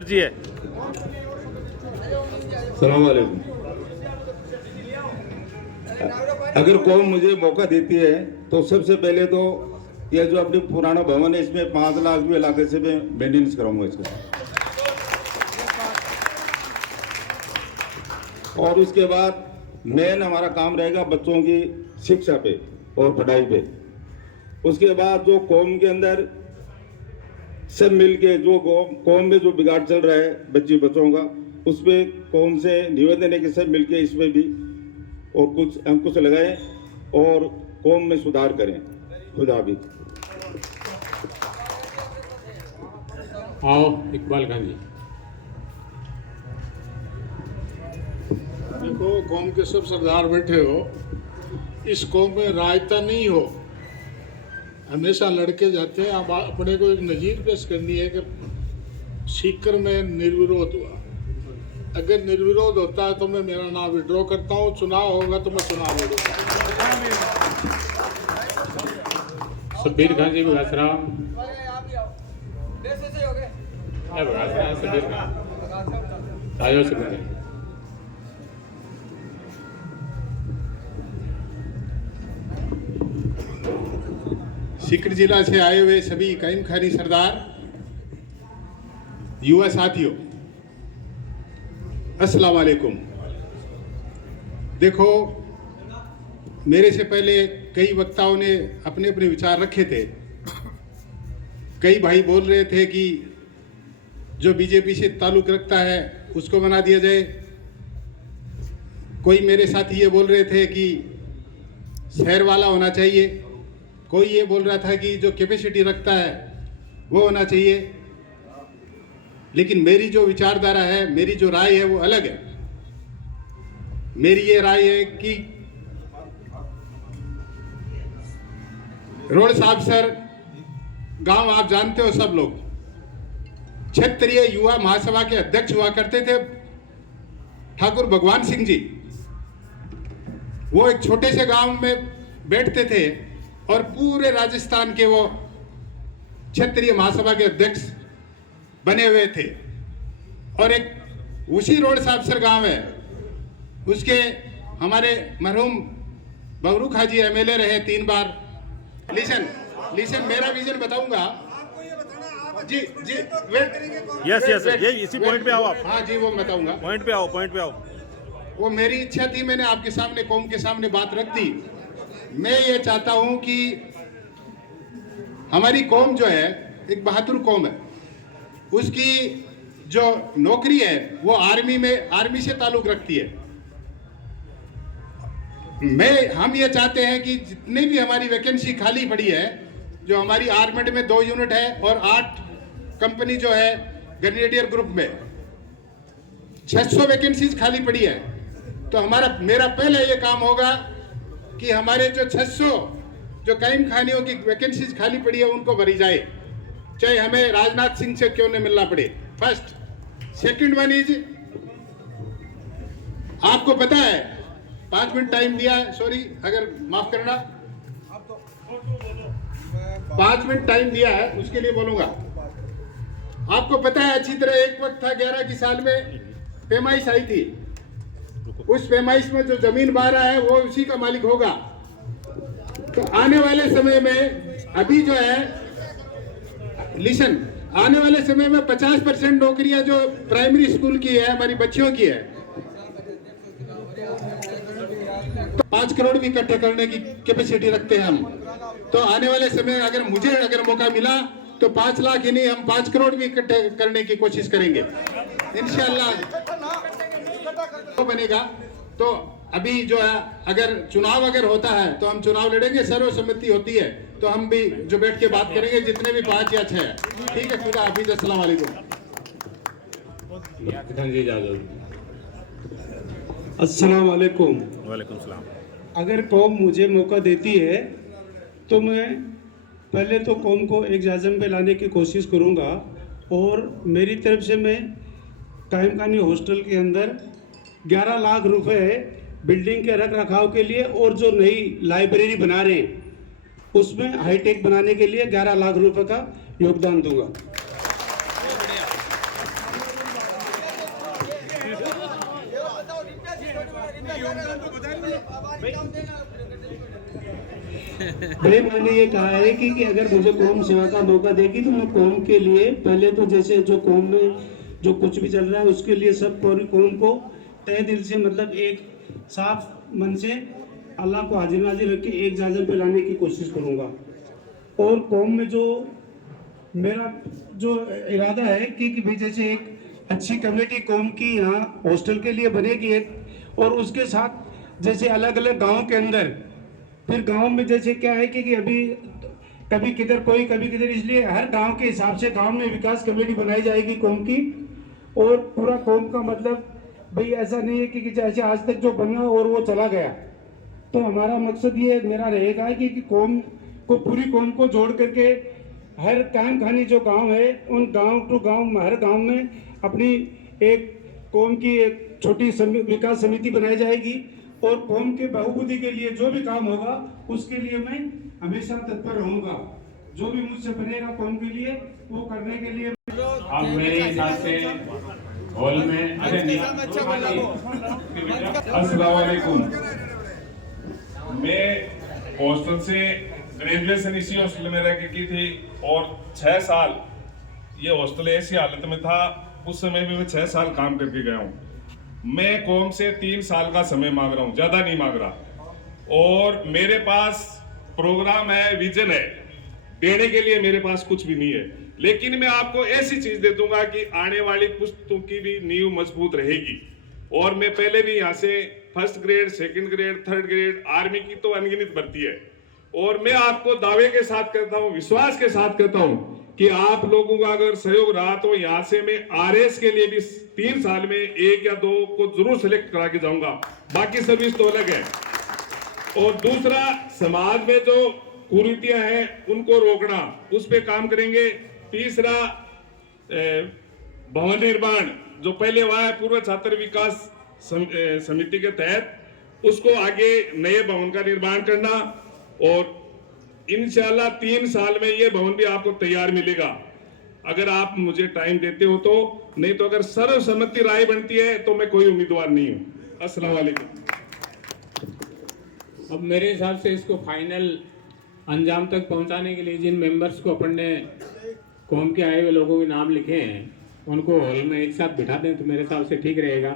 जी है। सलाम वालेकुम। अगर कौम मुझे मौका देती है तो सबसे पहले तो यह जो अपनी पुराना भवन है इसमें 5 लाख भी इलाके से मैं मेंटेनेंस कराऊंगा इसका। और उसके बाद मेन हमारा काम रहेगा बच्चों की शिक्षा पे और पढ़ाई पे। उसके बाद जो कौम के अंदर सब मिलके जो कौम में जो बिगाड़ चल रहा है बच्चों का, उस पर कौम से निवेदन है कि सब मिलके इसमें भी और कुछ अंकुश लगाएं और कौम में सुधार करें। खुदा भी। आओ इकबाल खान जी। देखो, कौम के सब सरदार बैठे हो, इस कौम में रायता नहीं हो, हमेशा लड़के जाते हैं। अब अपने को एक नज़ीर पेश करनी है कि सीकर में निर्विरोध हुआ। अगर निर्विरोध होता है तो मैं मेरा नाम विड्रॉ करता हूँ, चुनाव होगा तो मैं चुनाव लड़ूंगा। शब्बीर खान जी बगासराम। शब्बीर खान आयो शब्बीर। सीकर जिला से आए हुए सभी कायम खानी सरदार, युवा साथियों, अस्सलाम वालेकुम। देखो, मेरे से पहले कई वक्ताओं ने अपने अपने विचार रखे थे। कई भाई बोल रहे थे कि जो बीजेपी से ताल्लुक रखता है उसको बना दिया जाए। कोई मेरे साथी ये बोल रहे थे कि शहर वाला होना चाहिए। कोई ये बोल रहा था कि जो कैपेसिटी रखता है वो होना चाहिए। लेकिन मेरी जो विचारधारा है, मेरी जो राय है वो अलग है। मेरी ये राय है कि रोड साहब सर गांव आप जानते हो सब लोग, क्षेत्रीय युवा महासभा के अध्यक्ष हुआ करते थे ठाकुर भगवान सिंह जी। वो एक छोटे से गांव में बैठते थे और पूरे राजस्थान के वो क्षेत्रीय महासभा के अध्यक्ष बने हुए थे। और एक उसी रोड साहबसर गांव है, उसके हमारे मरहूम बबरू खाजी एमएलए रहे 3 बार। लिसन मेरा विजन बताऊंगा जी वेट। यस ये इसी पॉइंट पे आओ आप। हाँ जी, वो बताऊंगा। पॉइंट पे आओ। वो मेरी इच्छा थी, मैंने आपके सामने कौम के सामने बात रख दी। मैं ये चाहता हूं कि हमारी कौम जो है एक बहादुर कौम है। उसकी जो नौकरी है वो आर्मी से ताल्लुक रखती है। हम ये चाहते हैं कि जितनी भी हमारी वैकेंसी खाली पड़ी है, जो हमारी आर्मेड में 2 यूनिट है और 8 कंपनी जो है ग्रेनेडियर ग्रुप में 600 वैकेंसीज खाली पड़ी है। तो मेरा पहले ये काम होगा कि हमारे जो 600 जो कायम खानियों की वैकेंसीज खाली पड़ी है उनको भरी जाए, चाहे हमें राजनाथ सिंह से क्यों न मिलना पड़े। फर्स्ट। सेकंड वन इज, आपको पता है 5 मिनट टाइम दिया है, सॉरी अगर माफ करना, 5 मिनट टाइम दिया है उसके लिए बोलूंगा। आपको पता है अच्छी तरह, एक वक्त था 11 की साल में पैमाइश आई थी। उस पैमाइश में जो जमीन बाहर है वो उसी का मालिक होगा। तो आने वाले समय में अभी जो है आने वाले समय में 50% नौकरियां जो प्राइमरी स्कूल की है, हमारी बच्चियों की है, तो 5 करोड़ भी इकट्ठे करने की कैपेसिटी रखते हैं हम। तो आने वाले समय अगर मौका मिला तो 5 लाख ही नहीं, हम 5 करोड़ भी इकट्ठे करने की कोशिश करेंगे इंशाअल्लाह। तो बनेगा। तो अभी जो है अगर चुनाव होता है तो हम चुनाव लड़ेंगे, सर्वसम्मति होती है तो हम भी जो बैठ के बात करेंगे, जितने भी 5 या 6। ठीक है, खुदा हाफिज, अस्सलाम वालेकुम। अस्सलाम वालेकुम। वालेकुम सलाम। अगर कौम मुझे मौका देती है तो मैं पहले तो कौम को एक जाज़म पे लाने की कोशिश करूंगा। और मेरी तरफ से मैं कायम खानी हॉस्टल के अंदर 11 लाख रुपए बिल्डिंग के रख रखाव के लिए और जो नई लाइब्रेरी बना रहे हैं उसमें हाईटेक बनाने के लिए 11 लाख रुपए का योगदान दूंगा। भाई मैंने ये कहा है कि अगर मुझे कौम सेवा का मौका देगी तो मैं कौम के लिए पहले तो जैसे जो कौम में जो कुछ भी चल रहा है उसके लिए सब पूरी कौम को तहे दिल से मतलब एक साफ मन से अल्लाह को हाजिर नाजिर रख के एक जाजम पे लाने की कोशिश करूँगा। और कौम में जो मेरा जो इरादा है कि भाई जैसे एक अच्छी कमेटी कौम की यहाँ हॉस्टल के लिए बनेगी एक, और उसके साथ जैसे अलग अलग गाँव के अंदर फिर गांव में जैसे क्या है कि अभी कभी किधर कोई कभी किधर, इसलिए हर गांव के हिसाब से गांव में विकास कमेटी बनाई जाएगी कौम की। और पूरा कौम का मतलब भाई ऐसा नहीं है कि जैसे आज तक जो बना और वो चला गया, तो हमारा मकसद ये मेरा रहेगा कि कौम को पूरी कौम को जोड़ करके हर कायम खानी जो गांव है उन गांव टू गांव हर गांव में अपनी एक कौम की एक छोटी विकास समिति बनाई जाएगी। और कौम के बहुबुद्धि के लिए जो भी काम होगा उसके लिए मैं हमेशा तत्पर रहूंगा। जो भी मुझसे बनेगा कौम के लिए वो करने के लिए। अब मेरे हिसाब से हॉल में अस्सलाम वालेकुम। मैं हॉस्टल से ग्रेजुएशन इसी हॉस्टल में रह के की थी और 6 साल ये हॉस्टल ऐसी हालत में था, उस समय भी मैं 6 साल काम करके गया हूँ। मैं कौम से 3 साल का समय मांग रहा हूँ, ज्यादा नहीं मांग रहा। और मेरे पास प्रोग्राम है, विजन है, देने के लिए मेरे पास कुछ भी नहीं है, लेकिन मैं आपको ऐसी चीज दे दूंगा कि आने वाली पुश्तों की भी नींव मजबूत रहेगी। और मैं पहले भी यहाँ से 1st grade, 2nd grade, 3rd grade, army की तो अनगिनत भर्ती है। और मैं आपको दावे के साथ कहता हूँ, विश्वास के साथ कहता हूँ कि आप लोगों का अगर सहयोग रहा तो यहाँ से मैं RS के लिए भी 3 साल में 1 या 2 को जरूर सिलेक्ट करा के जाऊंगा, बाकी सर्विस तो अलग है। और दूसरा, समाज में जो कुरीतियां हैं उनको रोकना, उस पे काम करेंगे। तीसरा, भवन निर्माण जो पहले हुआ है पूर्व छात्र विकास समिति के तहत, उसको आगे नए भवन का निर्माण करना। और इंशाल्लाह 3 साल में ये भवन भी आपको तैयार मिलेगा, अगर आप मुझे टाइम देते हो तो। नहीं तो अगर सर्वसम्मति राय बनती है तो मैं कोई उम्मीदवार नहीं हूँ। अस्सलाम वालेकुम। अब मेरे हिसाब से इसको फाइनल अंजाम तक पहुंचाने के लिए जिन मेंबर्स को अपन ने कौम के आए हुए लोगों के नाम लिखे हैं उनको हॉल में एक साथ बिठा दें तो मेरे हिसाब से ठीक रहेगा।